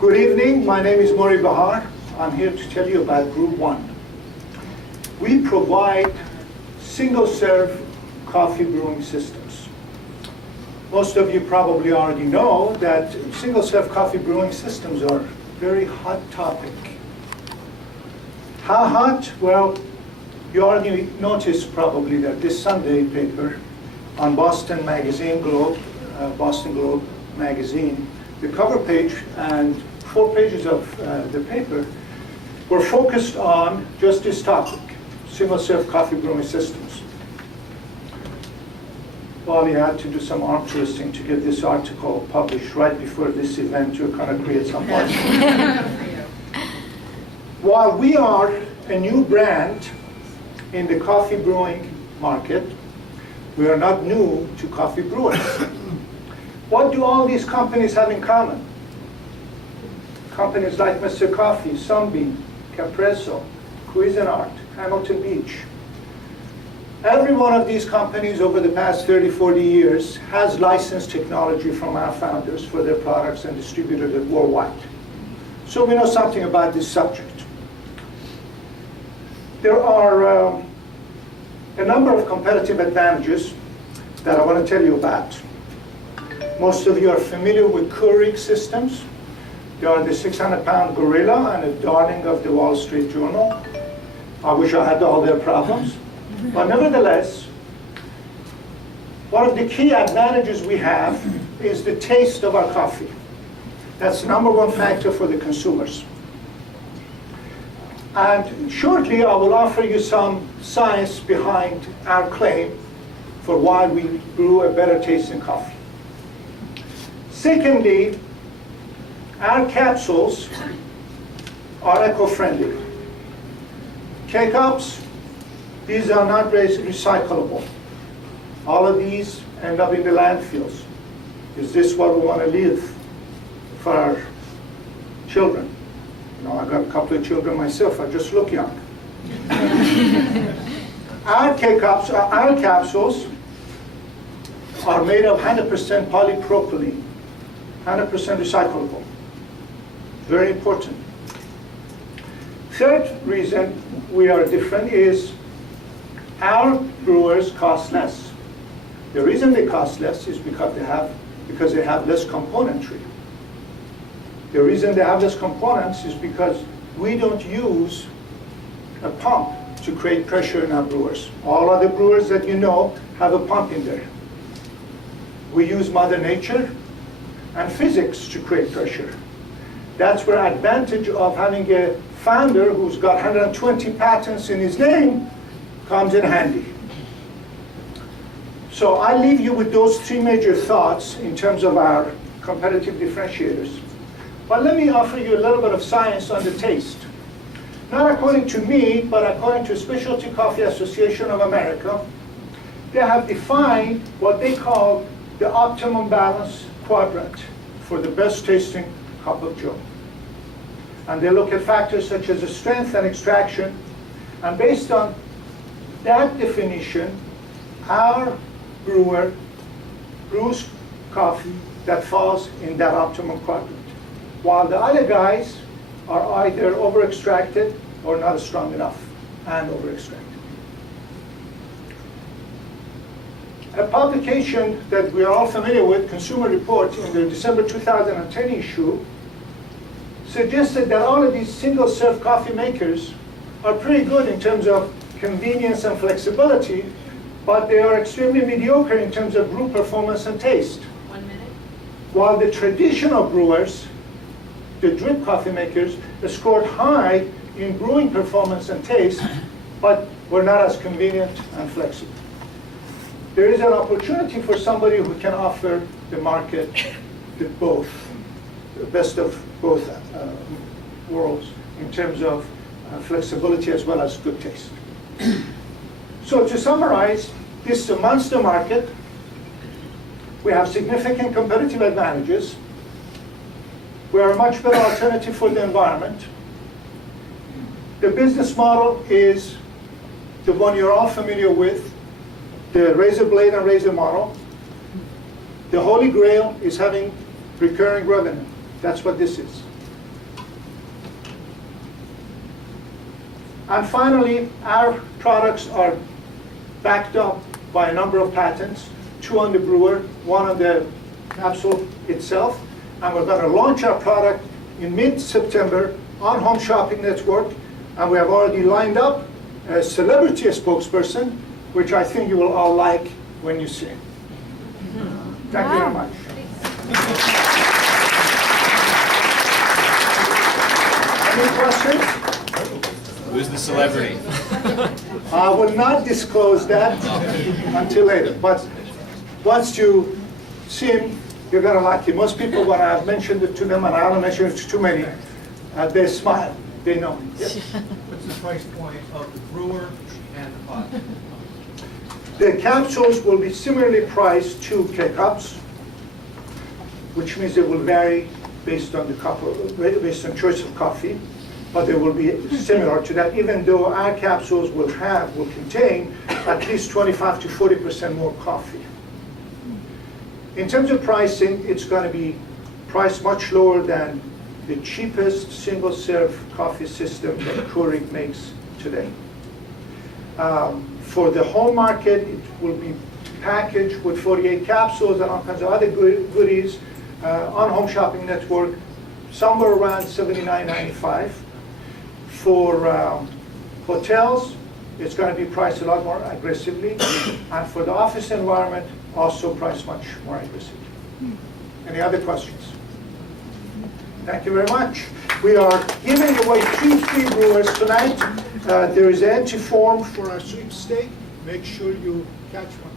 Good evening, my name is Mori Bahar. I'm here to tell you about Brew1. We provide single-serve coffee brewing systems. Most of you probably already know that single-serve coffee brewing systems are a very hot topic. How hot? Well, you already noticed probably that this Sunday paper on Boston Globe magazine, the cover page and 4 pages of the paper were focused on just this topic, single-serve coffee brewing systems. Well, we had to do some arm twisting to get this article published right before this event to kind of create some buzz. While we are a new brand in the coffee brewing market, we are not new to coffee brewers. What do all these companies have in common? Companies like Mr. Coffee, Sunbeam, Capresso, Cuisinart, Hamilton Beach. Every one of these companies over the past 30, 40 years has licensed technology from our founders for their products and distributed it worldwide. So we know something about this subject. There are a number of competitive advantages that I want to tell you about. Most of you are familiar with Keurig systems. They are the 600-pound gorilla and a darling of the Wall Street Journal. I wish I had all their problems. But nevertheless, one of the key advantages we have is the taste of our coffee. That's the #1 factor for the consumers. And shortly, I will offer you some science behind our claim for why we brew a better tasting coffee. Secondly, our capsules are eco-friendly. K-cups, these are not recyclable. All of these end up in the landfills. Is this what we want to leave for our children? You know, I've got a couple of children myself, I just look young. Our K-cups, our capsules are made of 100% polypropylene, 100% recyclable. Very important. Third reason we are different is our brewers cost less. The reason they cost less is because they have less componentry. The reason they have less components is because we don't use a pump to create pressure in our brewers. All other brewers that you know have a pump in there. We use Mother Nature and physics to create pressure. That's where advantage of having a founder who's got 120 patents in his name comes in handy. So I leave you with those 3 major thoughts in terms of our competitive differentiators. But let me offer you a little bit of science on the taste. Not according to me, but according to Specialty Coffee Association of America, they have defined what they call the optimum balance quadrant for the best tasting cup of joe. And they look at factors such as the strength and extraction, and based on that definition, our brewer brews coffee that falls in that optimum quadrant, while the other guys are either over-extracted or not strong enough and over-extracted. A publication that we are all familiar with, Consumer Reports, in the December 2010 issue, suggested that all of these single-serve coffee makers are pretty good in terms of convenience and flexibility, but they are extremely mediocre in terms of brew performance and taste. 1 minute. While the traditional brewers, the drip coffee makers, scored high in brewing performance and taste, but were not as convenient and flexible. There is an opportunity for somebody who can offer the market the best of both worlds in terms of flexibility as well as good taste. So to summarize, this is a monster market. We have significant competitive advantages. We are a much better alternative for the environment. The business model is the one you're all familiar with, the razor blade and razor model. The holy grail is having recurring revenue. That's what this is. And finally, our products are backed up by a number of patents, 2 on the brewer, 1 on the capsule itself. And we're going to launch our product in mid-September on Home Shopping Network. And we have already lined up a celebrity spokesperson, which I think you will all like when you see it. Thank you very much. Any questions? Who's the celebrity? I will not disclose that until later. But once you see him, you're going to like him. Most people, when I've mentioned it to them, and I haven't mentioned it to too many, they smile. They know. Yes. What's the price point of the brewer and the pot? The capsules will be similarly priced to K-Cups, which means they will vary based on based on choice of coffee, but they will be similar to that, even though our capsules will contain at least 25 to 40% more coffee. In terms of pricing, it's going to be priced much lower than the cheapest single-serve coffee system that Keurig makes today. For the home market, it will be packaged with 48 capsules and all kinds of other goodies on Home Shopping Network, somewhere around $79.95. For hotels, it's going to be priced a lot more aggressively, and for the office environment, also priced much more aggressively. Any other questions? Thank you very much. We are giving away 2 free brewers tonight. There is an entry form for our sweepstake. Make sure you catch one.